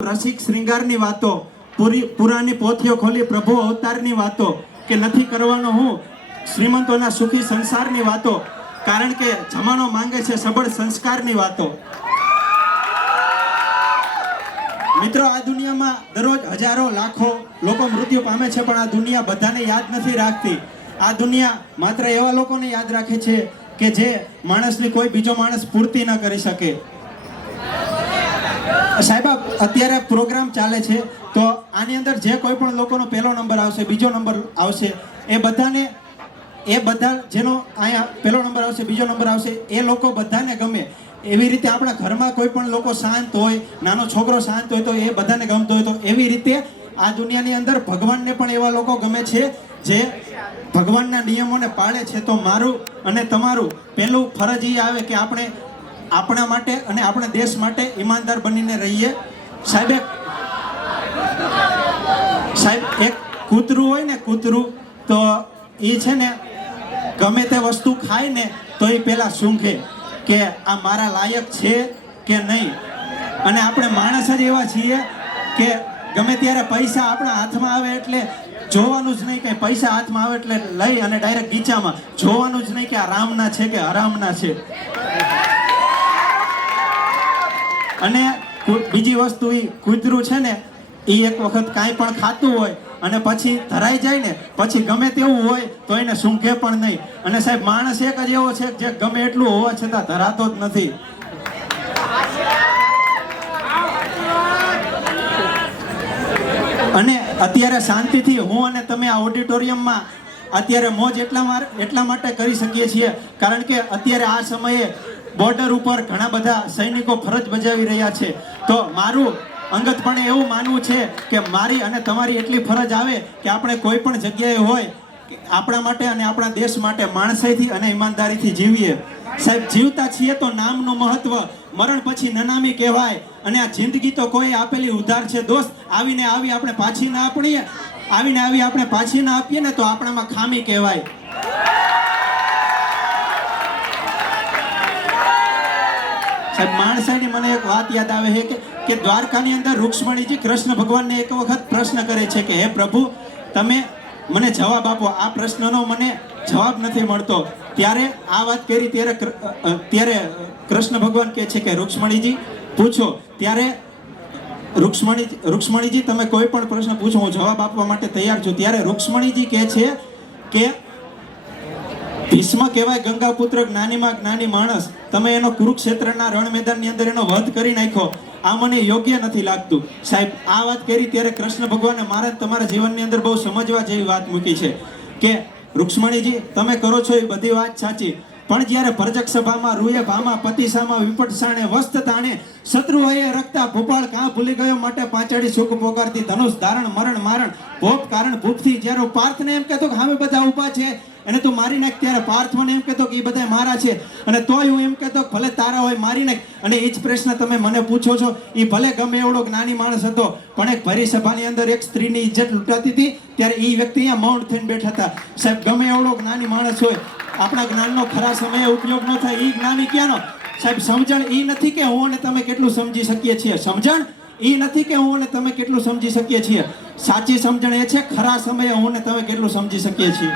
રસિક શ્રૃંગારની વાતો, પુરાની પોથીઓ ખોલી પ્રભુ અવતારની વાતો, કે નથી કરવાનો હું શ્રીમંતોના સુખી સંસારની વાતો, કારણ કે જમાનો માંગે છે સબળ સંસ્કારની વાતો. મિત્રો, આ દુનિયામાં દરરોજ હજારો લાખો લોકો મૃત્યુ પામે છે, પણ આ દુનિયા બધાને યાદ નથી રાખતી. આ દુનિયા માત્ર એવા લોકોને યાદ રાખે છે કે જે માણસની કોઈ બીજો માણસ પૂર્તિ ન કરી શકે. સાહેબ, અત્યારે પ્રોગ્રામ ચાલે છે, તો આની અંદર જે કોઈ પણ લોકોનો પહેલો નંબર આવશે, બીજો નંબર આવશે, એ બધા જેનો અહીંયા પહેલો નંબર આવશે, બીજો નંબર આવશે, એ લોકો બધાને ગમે. એવી રીતે આપણા ઘરમાં કોઈ પણ લોકો શાંત હોય, નાનો છોકરો શાંત હોય તો એ બધાને ગમતો હોય, તો એવી રીતે આ દુનિયાની અંદર ભગવાનને પણ એવા લોકો ગમે છે જે ભગવાનના નિયમોને પાળે છે. તો મારું અને તમારું પહેલું ફરજ એ આવે કે આપણે આપણા માટે અને આપણા દેશ માટે ઈમાનદાર બનીને રહીએ. સાહેબ, એક કૂતરું હોય ને, કૂતરું તો એ છે ને ગમે તે વસ્તુ ખાય ને તો એ પેલા સૂંઘે કે આ મારા લાયક છે કે નહીં. અને આપણે માણસ જ એવા છીએ કે ગમે ત્યારે પૈસા આપણા હાથમાં આવે એટલે જોવાનું જ નહીં, કે પૈસા હાથમાં આવે એટલે લઈ અને ડાયરેક્ટ ગીચામાં, જોવાનું જ નહીં કે આ રામના છે કે હરામના છે. અને બીજી વસ્તુ, એ કૂતરું છે ને, એ એક વખત કાંઈ પણ ખાતું હોય અને પછી ધરાઈ જાય ને, પછી ગમે તેવું હોય તો એને સૂંઘે પણ નહીં. અને સાહેબ, માણસ એક જ એવો છે જે ગમે એટલું હોવા છતાં ધરાતો જ નથી. અને અત્યારે શાંતિથી હું અને તમે આ ઓડિટોરિયમમાં અત્યારે મોજ એટલા માટે કરી શકીએ છીએ કારણ કે અત્યારે આ સમયે બોર્ડર ઉપર ઘણા બધા સૈનિકો ફરજ બજાવી રહ્યા છે. તો મારું અંગતપણે એવું માનવું છે કે મારી અને તમારી એટલી ફરજ આવે કે આપણે કોઈ પણ જગ્યાએ હોય, આપણા માટે અને આપણા દેશ માટે માણસાઈથી અને ઈમાનદારીથી જીવીએ. સાહેબ, જીવતા છીએ તો નામનું મહત્વ, મરણ પછી નનામી કહેવાય. અને આ જિંદગી તો કોઈ આપેલી ઉધાર છે દોસ્ત. આવીને આવી આપણે પાછી ના આપીએ ને તો આપણામાં ખામી કહેવાય. સાહેબ, માણસાઈની મને એક વાત યાદ આવે છે કે દ્વારકાની અંદર રૂક્ષ્મણીજી કૃષ્ણ ભગવાનને એક વખત પ્રશ્ન કરે છે કે હે પ્રભુ, તમે મને જવાબ આપો, આ પ્રશ્નનો મને જવાબ નથી મળતો. ત્યારે આ વાત કરી ત્યારે કૃષ્ણ ભગવાન કહે છે કે રૂક્ષ્મણીજી પૂછો. ત્યારે રૂક્ષ્મણીજી તમે કોઈ પણ પ્રશ્ન પૂછો, હું જવાબ આપવા માટે તૈયાર છું. ત્યારે રૂક્ષ્મણીજી કહે છે કે ભીષ્મ કહેવાય ગંગાપુત્ર, જ્ઞાનીમાં જ્ઞાની માણસ, તમે એનો કુરુક્ષેત્રના રણ મેદાનની અંદર એનો વધ કરી નાખ્યો, આ મને યોગ્ય નથી લાગતું. સાહેબ, આ વાત કરી ત્યારે કૃષ્ણ ભગવાને મારા તમારા જીવનની અંદર બહુ સમજવા જેવી વાત મૂકી છે કે રૂક્ષ્મણીજી, તમે કરો છો એ બધી વાત સાચી, પણ જ્યારે ભરજક સભામાં રૂએ ભામાં પતિસામાં વિપટ સાણે વસ્ત તાણે શત્રુઓએ રખતા ભોપાળ કાં ભૂલી ગયો માટે પાંચાળી સુખ પોકારતી ધનુષ ધારણ મરણ મારણ ભોગ કારણ ભૂખથી. જ્યારે પાર્થને એમ કહેતો કે હામે બધા ઊભા છે અને તું મારી નાખ, ત્યારે પાર્થ મને એમ કહેતો કે એ બધા મારા છે, અને તોય હું એમ કહેતો ભલે તારા હોય મારી નાખ. અને એ જ પ્રશ્ન તમે મને પૂછો છો. એ ભલે ગમે એવડો જ્ઞાની માણસ હતો, પણ એક ભરી સભાની અંદર એક સ્ત્રીની ઇજ્જત લૂંટાતી હતી, ત્યારે એ વ્યક્તિ અહીંયા મૌન થઈને બેઠા હતા. સાહેબ, ગમે એવડો જ્ઞાની માણસ હોય, આપણા જ્ઞાનનો ખરા સમયે ઉપયોગ ન થાય, એ જ્ઞાની ક્યાંનો? સાહેબ, સમજણ એ નથી કે હું અને તમે કેટલું સમજી શકીએ છીએ, સમજણ એ નથી કે હું અને તમે કેટલું સમજી શકીએ છીએ. સાચી સમજણ એ છે ખરા સમયે હું અને તમે કેટલું સમજી શકીએ છીએ.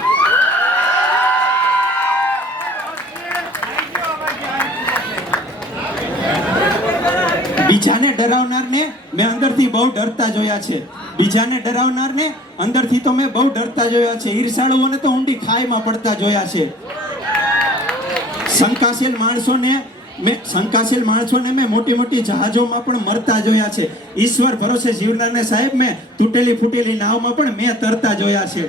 બીજાને ડરાવનારને મેં અંદરથી બહુ ડરતા જોયા છે. બીજાને ડરાવનારને અંદરથી તો મેં બહુ ડરતા જોયા છે. ઈર્ષાળુઓને તો ઊંડી ખાઈમાં પડતા જોયા છે. શંકાશીલ માણસોને મેં મોટી મોટી જહાજોમાં પણ મરતા જોયા છે. ઈશ્વર ભરોસે જીવનારને સાહેબ મેં તૂટેલી ફૂટેલી નાવમાં પણ મેં તરતા જોયા છે.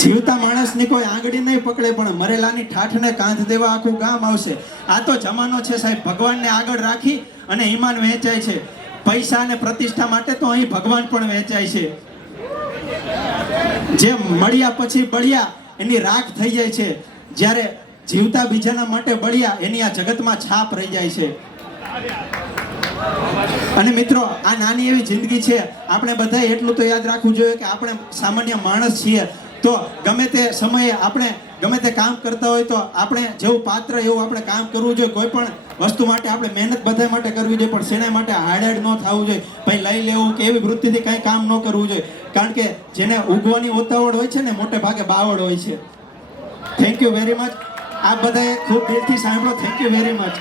જીવતા માણસની કોઈ આંગળી નહીં પકડે, પણ મરેલાની ઠાઠને કાંધ દેવા આખું ગામ આવશે. આ તો જમાનો છે સાહેબ, ભગવાનને આગળ રાખી અને ઈમાન વહેંચાય છે. પૈસા અને પ્રતિષ્ઠા માટે તો અહીં ભગવાન પણ વહેંચાય છે. જે મળ્યા પછી બળ્યા એની રાખ થઈ જાય છે, જ્યારે જીવતા બીજાના માટે બળ્યા એની આ જગતમાં છાપ રહી જાય છે. અને મિત્રો, આ નાની એવી જિંદગી છે, આપણે બધાએ એટલું તો યાદ રાખવું જોઈએ કે આપણે સામાન્ય માણસ છીએ. તો ગમે તે સમયે આપણે ગમે તે કામ કરતા હોય તો આપણે જેવું પાત્ર એવું આપણે કામ કરવું જોઈએ. કોઈ પણ વસ્તુ માટે આપણે મહેનત બધા માટે કરવી જોઈએ, પણ શેના માટે હાડેડ ન થવું જોઈએ, ભાઈ લઈ લેવું કે એવી વૃત્તિથી કંઈ કામ ન કરવું જોઈએ. કારણ કે જેને ઉગવાની ઉતાવળ હોય છે ને મોટે ભાગે બાવળ હોય છે. Thank you very much. આપ બધાએ ખૂબ દિલથી સાંભળો. Thank you very much.